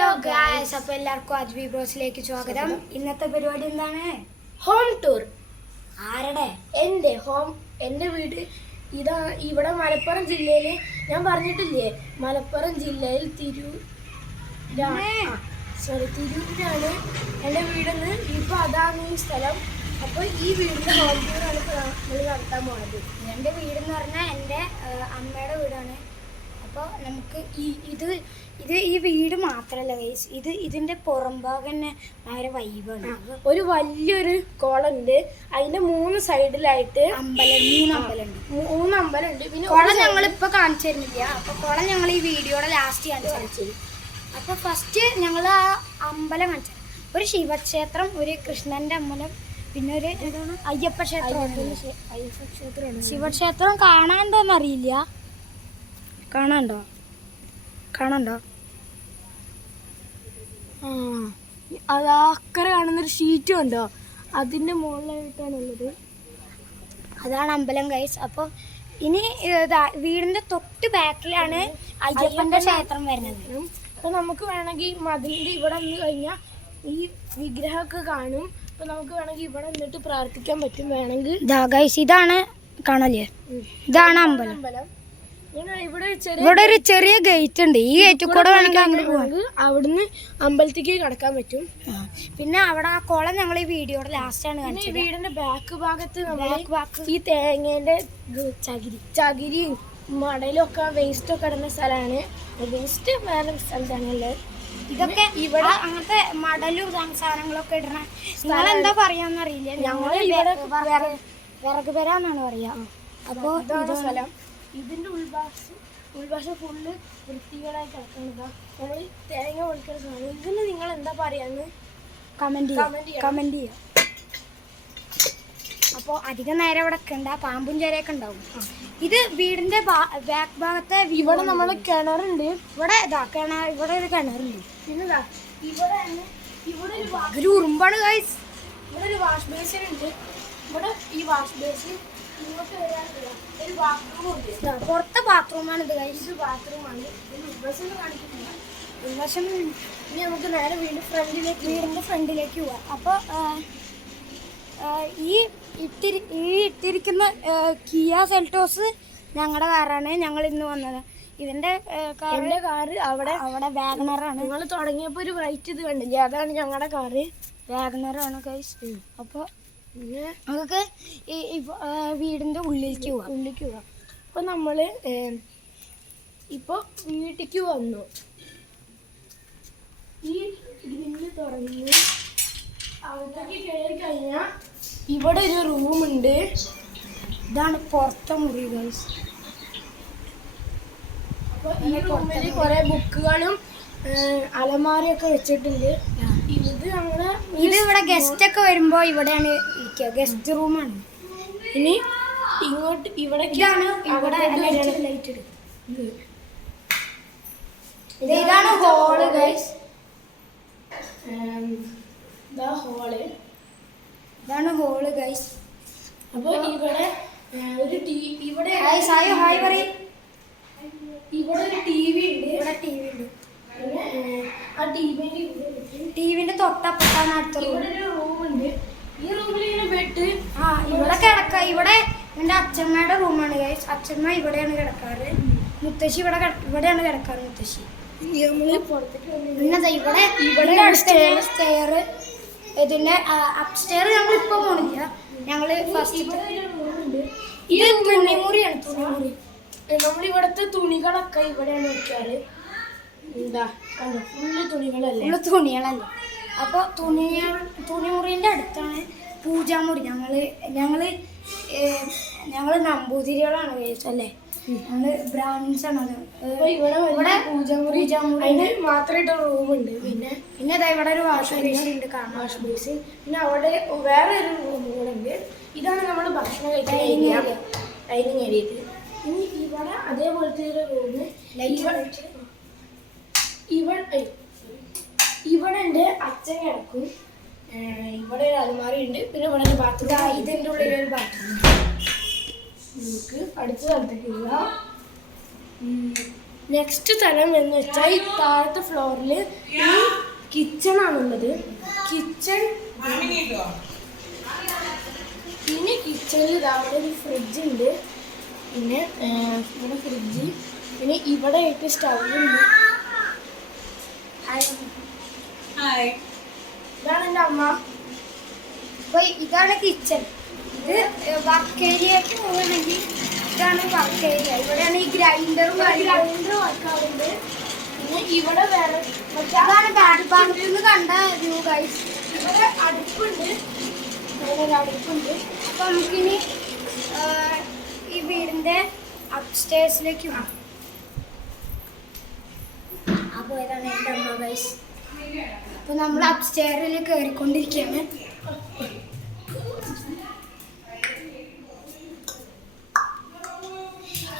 Hello guys, അപ്പോൾ എല്ലാവർക്കും അജ്വി ബ്രോസിലേക്ക് സ്വാഗതം. ഇന്നത്തെ പരിപാടി എന്താണ്? Home tour. ആരുടെ? എൻ്റെ വീട് ഇതാ. ഇവിടെ മലപ്പുറം ജില്ലയിൽ ഞാൻ പറഞ്ഞിട്ടില്ലേ, മലപ്പുറം ജില്ലയിൽ തിരൂരാണ് എൻ്റെ വീടെന്ന്. ഇപ്പോൾ അതാണ് ഈ സ്ഥലം. അപ്പോൾ ഈ വീടിൻ്റെ ഹോം ടൂറാണ് ഇപ്പോൾ നമ്മൾ നടത്താൻ പോകുന്നത്. എൻ്റെ വീടെന്ന് പറഞ്ഞാൽ എൻ്റെ അമ്മയുടെ വീടാണ്. അപ്പോൾ നമുക്ക് ഈ വീട് മാത്രമല്ല ഗൈസ്, ഇതിൻ്റെ പുറംഭാഗം തന്നെ ഭയങ്കര വൈബാണ്. ഒരു വലിയൊരു കുളമുണ്ട്, അതിൻ്റെ 3 സൈഡിലായിട്ട് മൂന്ന് അമ്പലമുണ്ട്. പിന്നെ കുളം ഞങ്ങളിപ്പോൾ കാണിച്ചു തരുന്നില്ല. അപ്പോൾ കുളം ഞങ്ങൾ ഈ വീഡിയോയുടെ ലാസ്റ്റ് കാണിച്ചു. അപ്പോൾ ഫസ്റ്റ് ഞങ്ങൾ ആ അമ്പലം കാണിച്ചു. ഒരു ശിവക്ഷേത്രം, ഒരു കൃഷ്ണൻ്റെ അമ്പലം, പിന്നെ ഒരു അയ്യപ്പ ക്ഷേത്രമാണ്. ശിവക്ഷേത്രം കാണാണ്ടോന്നറിയില്ല. കാണാണ്ടോ? അത് അക്കരെ കാണുന്നൊരു ഷീറ്റ് കണ്ടോ, അതിൻ്റെ മുകളിലായിട്ടാണുള്ളത്. അതാണ് അമ്പലം ഗൈസ്. അപ്പോൾ ഇനി വീടിൻ്റെ തൊട്ട് ബാക്കിലാണ് അയ്യപ്പൻ്റെ ക്ഷേത്രം വരുന്നത്. അപ്പോൾ നമുക്ക് വേണമെങ്കിൽ മതിലിൻ്റെ ഇവിടെ നിന്ന് കഴിഞ്ഞാൽ ഈ വിഗ്രഹമൊക്കെ കാണും. അപ്പോൾ നമുക്ക് വേണമെങ്കിൽ ഇവിടെ നിന്നിട്ട് പ്രാർത്ഥിക്കാൻ പറ്റും. വേണമെങ്കിൽ ഗൈസ് ഇതാണ് കാണല്ലേ, ഇതാണ് അമ്പലം. ഇവിടെ ഒരു ചെറിയ ഗേറ്റ് ഉണ്ട്. ഈ ഗേറ്റിൽ കൂടെ വേണമെങ്കിൽ അങ്ങോട്ട് പോകാം. അവിടുന്ന് അമ്പലത്തേക്ക് കടക്കാൻ പറ്റും. പിന്നെ അവിടെ ആ കുളം ഞങ്ങൾ ഈ വീഡിയോയുടെ ലാസ്റ്റാണ് കാണിച്ചത്. വീടിന്റെ ബാക്ക് ഭാഗത്ത് ഈ തേങ്ങേന്റെ ചകിരിയും മടലും ഒക്കെ വേസ്റ്റ് ഒക്കെ ഇടുന്ന സ്ഥലമാണ്. വേസ്റ്റ് വേറെ സ്ഥലത്താണല്ലേ. ഇതൊക്കെ ഇവിടെ അങ്ങനത്തെ മടലും സാധനങ്ങളൊക്കെ ഇടണ നിങ്ങളെന്താ പറയാന്നറിയില്ല. ഞങ്ങൾ വിറക് പെരാന്നാണ് പറയാ. അപ്പോൾ സ്ഥലം ഇതിന്റെ ഉൾഭാഷം ഫുള്ള് വൃത്തികേടായി കിടക്കുന്നത്. നമ്മൾ തേങ്ങ പൊളിക്കുന്ന സാധനം. ഇതിന് നിങ്ങൾ എന്താ പറയാന്ന് കമന്റ് ചെയ്യാം. അപ്പോൾ അധികം നേരം ഇവിടെ ഒക്കെ ഉണ്ട്. പാമ്പും ചേരയൊക്കെ ഉണ്ടാവും. ഇത് വീടിന്റെ ബാക്ക് ഭാഗത്തെ ഇവിടെ നമ്മൾ കിണറുണ്ട്. ഇവിടെ ഇവിടെ ഒരു കിണറുണ്ട്. പിന്നെ ഇവിടെ ഒരു ഉറുമ്പാണ് ഗൈസ്. ഇവിടെ ഒരു വാഷ് ബേസിൻ ഉണ്ട്. ഇവിടെ ഈ വാഷ് ബേസിൻ ഇങ്ങോട്ട് വരാനുള്ള ഒരു ബാത്റൂം ഉണ്ട്. പുറത്തെ ബാത്റൂമാണ് ഇത് ഗൈസ്. ഇത് ബാത്റൂമാണ്. ഉൾവശം കാണിക്കുന്നില്ല. ഉൾവശം ഇനി നമുക്ക് നേരെ വീടിന്റെ ഫ്രണ്ടിലേക്ക് പോവാം. അപ്പോൾ ഈ ഇട്ടിരിക്കുന്ന കിയ സെൽറ്റോസ് ഞങ്ങളുടെ കാറാണ്. ഞങ്ങൾ ഇന്ന് വന്നത്. ഇതിന്റെ കാറ് അവിടെ വാഗണറാണ്. നിങ്ങൾ തുടങ്ങിയപ്പോൾ ഒരു വൈറ്റ് ഇത് കണ്ടില്ലേ, അതാണ് ഞങ്ങളുടെ കാറ്. വാഗണറാണ് ഗൈസ്. അപ്പോൾ നമുക്ക് ഈ വീടിന്റെ ഉള്ളിലേക്ക് പോവാം. അപ്പോൾ നമ്മൾ ഇപ്പോൾ വീട്ടിലേക്ക് വന്നു. ഈ ഗ്രില്ല് തുറന്ന് അവിടേക്ക് കയറി കഴിഞ്ഞാൽ ഇവിടെ ഒരു റൂമുണ്ട്. ഇതാണ് പുറത്തെ മുറി ഗൈസ്. അപ്പോൾ ഈ റൂമിൽ കുറേ ബുക്കുകളും അലമാരയൊക്കെ വെച്ചിട്ടുണ്ട്. ഇത് ഇവിടെ ഗസ്റ്റ് ഒക്കെ വരുമ്പോ ഇവിടെയാണ് ഇരിക്കുക. ഗസ്റ്റ് റൂമാണ്. ഇനി ഇങ്ങോട്ട് ഇവിടെ ലൈറ്റ് ഇതാണ് ഹോള് ഗൈസ്. ഇതാണ് ഹോള് ഗൈസ്. അപ്പോൾ ഇവിടെ ഒരു ഇവിടെ ഒരു ടി വി ഉണ്ട്. പിന്നെ ആ ടിവിന്റെ തൊട്ടപ്പുറത്താണ് അടുത്ത ഇവിടെ ഒരു റൂമുണ്ട്. ഈ റൂമിൽ ഇങ്ങനെ ബെഡ്. ഇവിടെ എൻ്റെ അച്ഛമ്മയുടെ റൂമാണ് ഗൈസ്. അച്ഛമ്മ ഇവിടെയാണ് കിടക്കാറ്. മുത്തശ്ശി ഇവിടെയാണ് കിടക്കാറ്. മുത്തശ്ശി പിന്നെ ഇവിടെ സ്റ്റെയർ. ഇതിന്റെ അപ്സ്റ്റെയർ ഞങ്ങൾ ഇപ്പൊ പോണില്ല. ഞങ്ങള് ഫസ്റ്റ് ഇത് തുണിമുറിയാണ്. നമ്മളിവിടുത്തെ തുണികളൊക്കെ ഇവിടെയാണ് വെക്കാറ്. ഫുള്ള് തുണികളല്ലേ. അപ്പോൾ തുണിമുറിന്റെ അടുത്താണ് പൂജാമുറി. ഞങ്ങള് നമ്പൂതിരികളാണ് ഗൈസ് അല്ലേ. ഞങ്ങള് ബ്രാഹ്മിൻസ് ആണ്. ഇവിടെ പൂജാമുറി മാത്രമായിട്ട് റൂമുണ്ട്. പിന്നെ ഇവിടെ ഒരു വാഷ് ബേസിൻ ഉണ്ട്. Wash basin. പിന്നെ അവിടെ വേറെ ഒരു റൂം കൂടെ ഉണ്ട്. ഇതാണ് നമ്മൾ ഭക്ഷണം കഴിക്കാൻ ഡൈനിങ് ഏരിയ. ഇനി ഇവിടെ അതേപോലത്തെ ഒരു റൂമ്. ഇവിടെ എൻ്റെ അച്ഛൻ കിടക്കും. ഇവിടെ ഒരു അലമാരി ഉണ്ട്. പിന്നെ ഇവിടെ ഒരു ബാത്റൂം. ഇതിൻ്റെ ഉള്ളിലൊരു ബാത്റൂം. നമുക്ക് അടുത്ത സ്ഥലത്തേക്ക് പോവാം. നെക്സ്റ്റ് സ്ഥലം എന്ന് വെച്ചാൽ ഈ താഴത്തെ ഫ്ലോറിൽ ഈ കിച്ചൺ ആണുള്ളത്. കിച്ചൺ പിന്നെ കിച്ചണിൽ അവിടെ ഒരു ഫ്രിഡ്ജ് ഉണ്ട്. പിന്നെ ഇവിടെ ഫ്രിഡ്ജ്, പിന്നെ ഇവിടെ ആയിട്ട് സ്റ്റവ് ഉണ്ട്. ഇതാണ് എൻ്റെ അമ്മ. അപ്പോൾ ഇതാണ് കിച്ചൺ. ഇത് വർക്ക് ഏരിയക്ക് പോവുകയാണെങ്കിൽ ഇതാണ് വർക്ക് ഏരിയ. ഇവിടെയാണ് ഈ ഗ്രൈൻഡറും വർക്കാവുന്നുണ്ട്. പിന്നെ ഇവിടെ വേറെ അതാണ് ബാക്ക് ഭാഗത്ത് നിന്ന് കണ്ട വ്യൂ ഗൈസ്. ഇവിടെ അടുപ്പുണ്ട്, ഇവിടെ ഒരു അടുപ്പുണ്ട്. അപ്പോൾ നമുക്കിനി ഈ വീടിൻ്റെ അപ്സ്റ്റേഴ്സിലേക്ക് പോകാം. അപ്പോൾ ഇതാണ് എൻ്റെ അമ്മ ഗൈസ്. അപ്പോൾ നമ്മൾ അപ്സ്റ്റെയറിൽ കയറിക്കൊണ്ടിരിക്കുകയാണ്.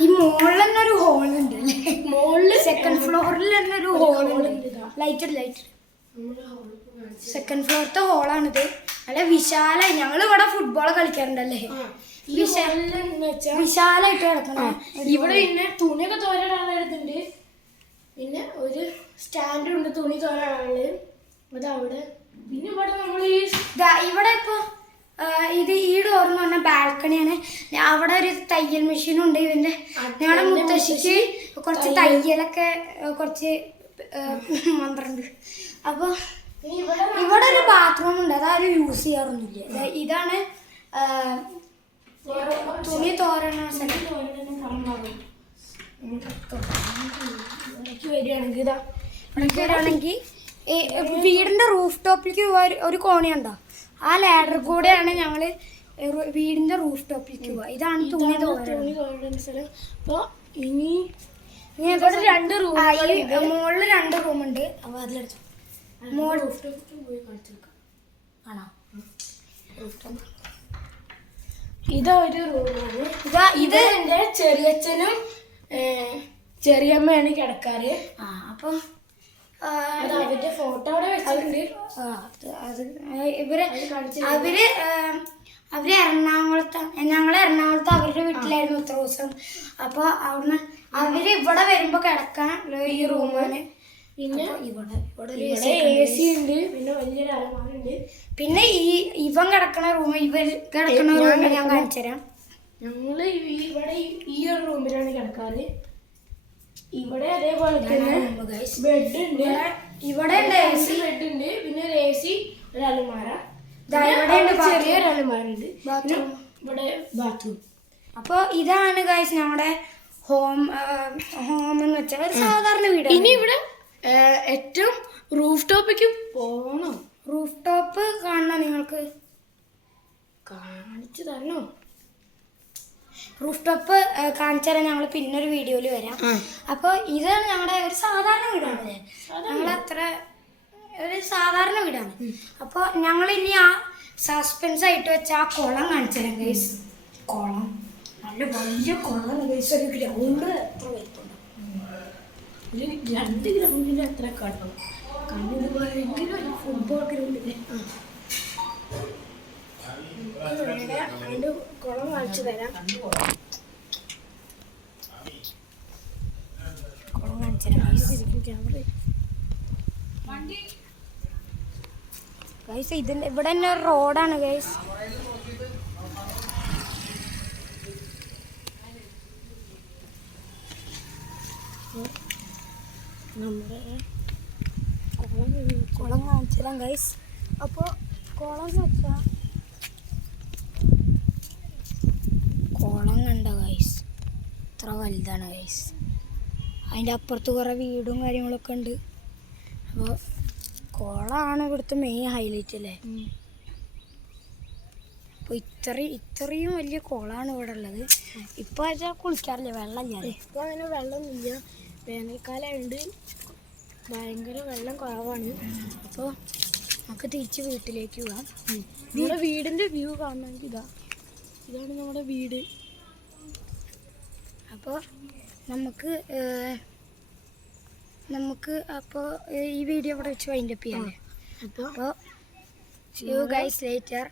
ഈ മുകളിൽ തന്നെ ഒരു ഹോളുണ്ട് അല്ലേ? മുകളിൽ സെക്കൻഡ് ഫ്ലോറിൽ തന്നെ ഒരു ഹോളുണ്ട്. Light second ഫ്ലോറത്തെ ഹോളാണിത്. നല്ല വിശാലായി. ഞങ്ങൾ ഇവിടെ ഫുട്ബോൾ കളിക്കാറുണ്ടല്ലേ, വിശാലായിട്ട് കിടക്കണം. ഇവിടെ പിന്നെ തുണിയൊക്കെ തോരാനുണ്ട്. പിന്നെ ഒരു സ്റ്റാൻഡുണ്ട് തുണി തോരാനുള്ളത്, അതവിടെ. പിന്നെ ഇവിടെ നമ്മൾ ഇവിടെ ഇപ്പൊ ഇത് ഈ ഡോർന്ന് പറഞ്ഞ ബാൽക്കണിയാണ്. അവിടെ ഒരു തയ്യൽ മെഷീനും ഉണ്ട്. ഇതിന്റെ ഞങ്ങളുടെ മുത്തശ്ശിക്ക് കുറച്ച് തയ്യലൊക്കെ കുറച്ച് മന്ത്രണ്ട്. അപ്പൊ ഇവിടെ ഒരു ബാത്റൂം ഉണ്ട്, അതാരും യൂസ് ചെയ്യാറൊന്നുമില്ല. ഇതാണ് തുണി തോരണ വരികയാണെങ്കിൽ വീടിന്റെ റൂഫ് ടോപ്പിലേക്ക് ഒരു കോണിയുണ്ടോ, ആ ലാഡർ കൂടെയാണ് ഞങ്ങൾ വീടിന്റെ റൂഫ് ടോപ്പിലേക്ക് പോവുക. ഇതാണ് തുണി തോരണ സ്ഥലം. അപ്പോൾ ഇനി ഇവിടെ 2 റൂം, മുകളിൽ 2 റൂമുണ്ട്. അപ്പോൾ അതിലെടുത്തു ആണോ? ഇതാ ഒരു റൂമാണ്. ഇത് എൻ്റെ ചെറിയച്ഛനും ചെറിയമ്മയാണ് കിടക്കാറ്. അപ്പം അവരുടെ ഫോട്ടോ അവിടെ വെച്ചിട്ടുണ്ട്. അവര് എറണാകുളത്ത്, ഞങ്ങൾ എറണാകുളത്ത് അവരുടെ വീട്ടിലായിരുന്നു ഇത്ര ദിവസം. അപ്പോൾ അവിടുന്ന് അവര് ഇവിടെ വരുമ്പോ കിടക്കാൻ ഈ റൂമാണ്. പിന്നെ ഇവിടെ AC ഉണ്ട്. പിന്നെ വലിയൊരു അലമാരുണ്ട്. പിന്നെ ഇവൻ കിടക്കണ റൂം, ഇവർ കിടക്കണ റൂം ഞാൻ കാണിച്ചു തരാം. ഞങ്ങള് ഇവിടെ ഈ ഒരു റൂമിലാണ് കിടക്കാറ്. ഇവിടെ അതേപോലെ തന്നെ ബെഡ് ഉണ്ട്. ഇവിടെ AC ബെഡ് ഉണ്ട്. പിന്നെ ഒരു AC, ഒരു അലമാര, ചെറിയൊരു അലമാരുണ്ട്, ഇവിടെ ബാത്റൂം. അപ്പോൾ ഇതാണ് ഗൈസ് നമ്മുടെ ഹോം എന്ന് വെച്ചാൽ ഒരു സാധാരണ വീട്. ഇനി ഇവിടെ ഏറ്റവും റൂഫ് ടോപ്പിക്ക് പോകണം. റൂഫ് ടോപ്പ് കാണണോ? നിങ്ങൾക്ക് കാണിച്ചു തരണോ? റൂഫ് ടോപ്പ് കാണിച്ചു തരാൻ ഞങ്ങൾ പിന്നൊരു വീഡിയോയിൽ വരാം. അപ്പോൾ ഇതാണ് ഞങ്ങളുടെ ഒരു സാധാരണ വീടാണ്. ഞങ്ങളത്ര ഒരു സാധാരണ വീടാണ്. അപ്പോൾ ഞങ്ങളിനി ആ സസ്പെൻസ് ആയിട്ട് വെച്ച ആ കുളം കാണിച്ചു തരാം ഗൈസ്. കുളം നല്ല വലിയ കുളമാണ് ഗൈസ്. ഒരു ഗ്രൗണ്ട് എത്ര വലിപ്പമുണ്ട്? ഒരു 2 ഗ്രൗണ്ടിന് എത്ര കാണും? കണ്ണിന് ഭയങ്കര ഫുട്ബോൾ ഗ്രൗണ്ടില്ലേ. അതിൻ്റെ കുളം കാണിച്ചു തരാം. കുളം കാണിച്ചു തരാം ഗൈസ്. ഇതിൻ്റെ ഇവിടെ തന്നെ ഒരു റോഡാണ് ഗൈസ്. നമ്മുടെ കുളം കാണിച്ചു തരാം ഗൈസ്. അപ്പോൾ കുളം എന്ന് വെച്ചാൽ കുളം കണ്ട ഗൈസ് ഇത്ര വലുതാണ് ഗൈസ്. അതിൻ്റെ അപ്പുറത്ത് കുറേ വീടും കാര്യങ്ങളൊക്കെ ഉണ്ട്. അപ്പോൾ കുളമാണ് ഇവിടുത്തെ മെയിൻ ഹൈലൈറ്റ് അല്ലേ. അപ്പോൾ ഇത്രയും വലിയ കുളമാണ് ഇവിടെ ഉള്ളത്. ഇപ്പോൾ വെച്ചാൽ കുളിക്കാറില്ല, വെള്ളമില്ല. ഇപ്പോൾ അങ്ങനെ വെള്ളമൊന്നുമില്ല. വേനൽക്കാലമായതുകൊണ്ട് ഭയങ്കര വെള്ളം കുറവാണ്. അപ്പോൾ നമുക്ക് തിരിച്ച് വീട്ടിലേക്ക് പോകാം. നമ്മുടെ വീടിൻ്റെ വ്യൂ കാണണമെങ്കിൽ ഇതാണ് നമ്മുടെ വീട്. അപ്പോൾ നമുക്ക് അപ്പോൾ ഈ വീഡിയോ ഇവിടെ വെച്ച് വൈൻഡപ്പ് ചെയ്യാം. അപ്പോൾ see you guys later.